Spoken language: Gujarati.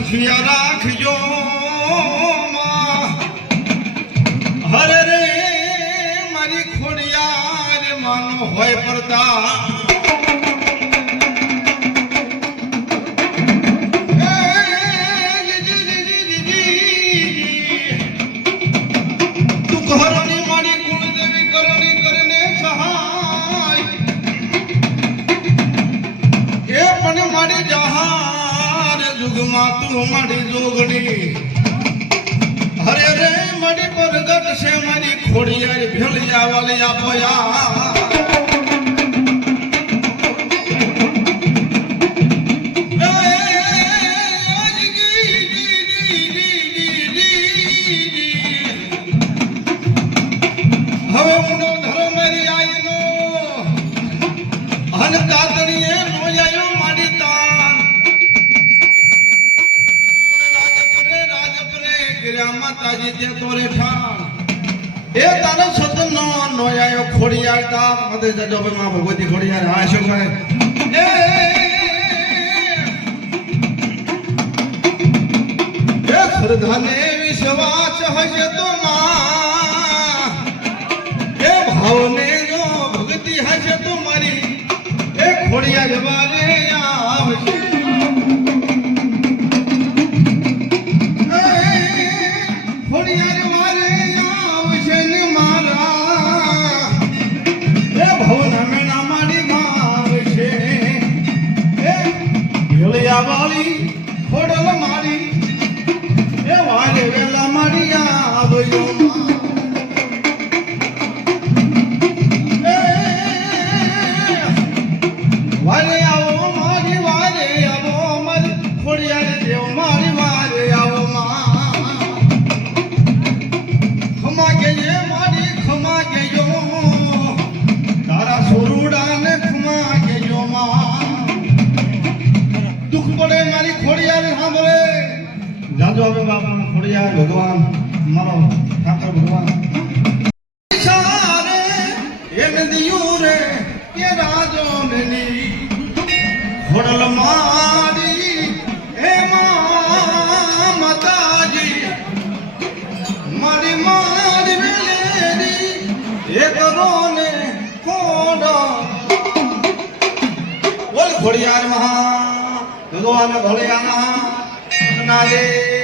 સુખિયા રાખજો. હરે રે મારી ખોડિયાર માનો હોય પડતા જુગમાં તું મારી જોગડી હરે રે, મારી પરગટ છે મારી ખોડિયાર ભેળિયા વાલી આપયા હવે હું ધરો મારી આઈનો. અન કાતણીએ ગિરા માતાજી તે તોરે ઠાણ, એ તારે સતનો નો આયો ખોડિયાર તા મદે જજો ભાઈ માં ભગવતી ખોડિયાર હા શું કરે? એ શ્રદ્ધાને વિશ્વાસ હશે તો માં. એ ભાવને જો ભક્તિ હશે તો મારી. એ ખોડિયા વાળી, ખોડલ મારી. એ વાલે વેલા મારી આવ્યો. વારે આવો મારી, વારે આવો મારી. ખોડિયાર દેવ મારી વારે આવો માં. ખમા ગયે મારી, ખમા ગયો જાજો આવે બાપા, ખોડિયાર, ભગવાન, મારો ઠાકર ભગવાન. સારે એન દિયું રે કે રાજો નની ખોડલ મારી, હે માતાજી. મારી મારી વેલેરી એ કરો ને ખોડ. બોલ ખોડિયાર મહા, ભગવાન ભળિયાના. ના દે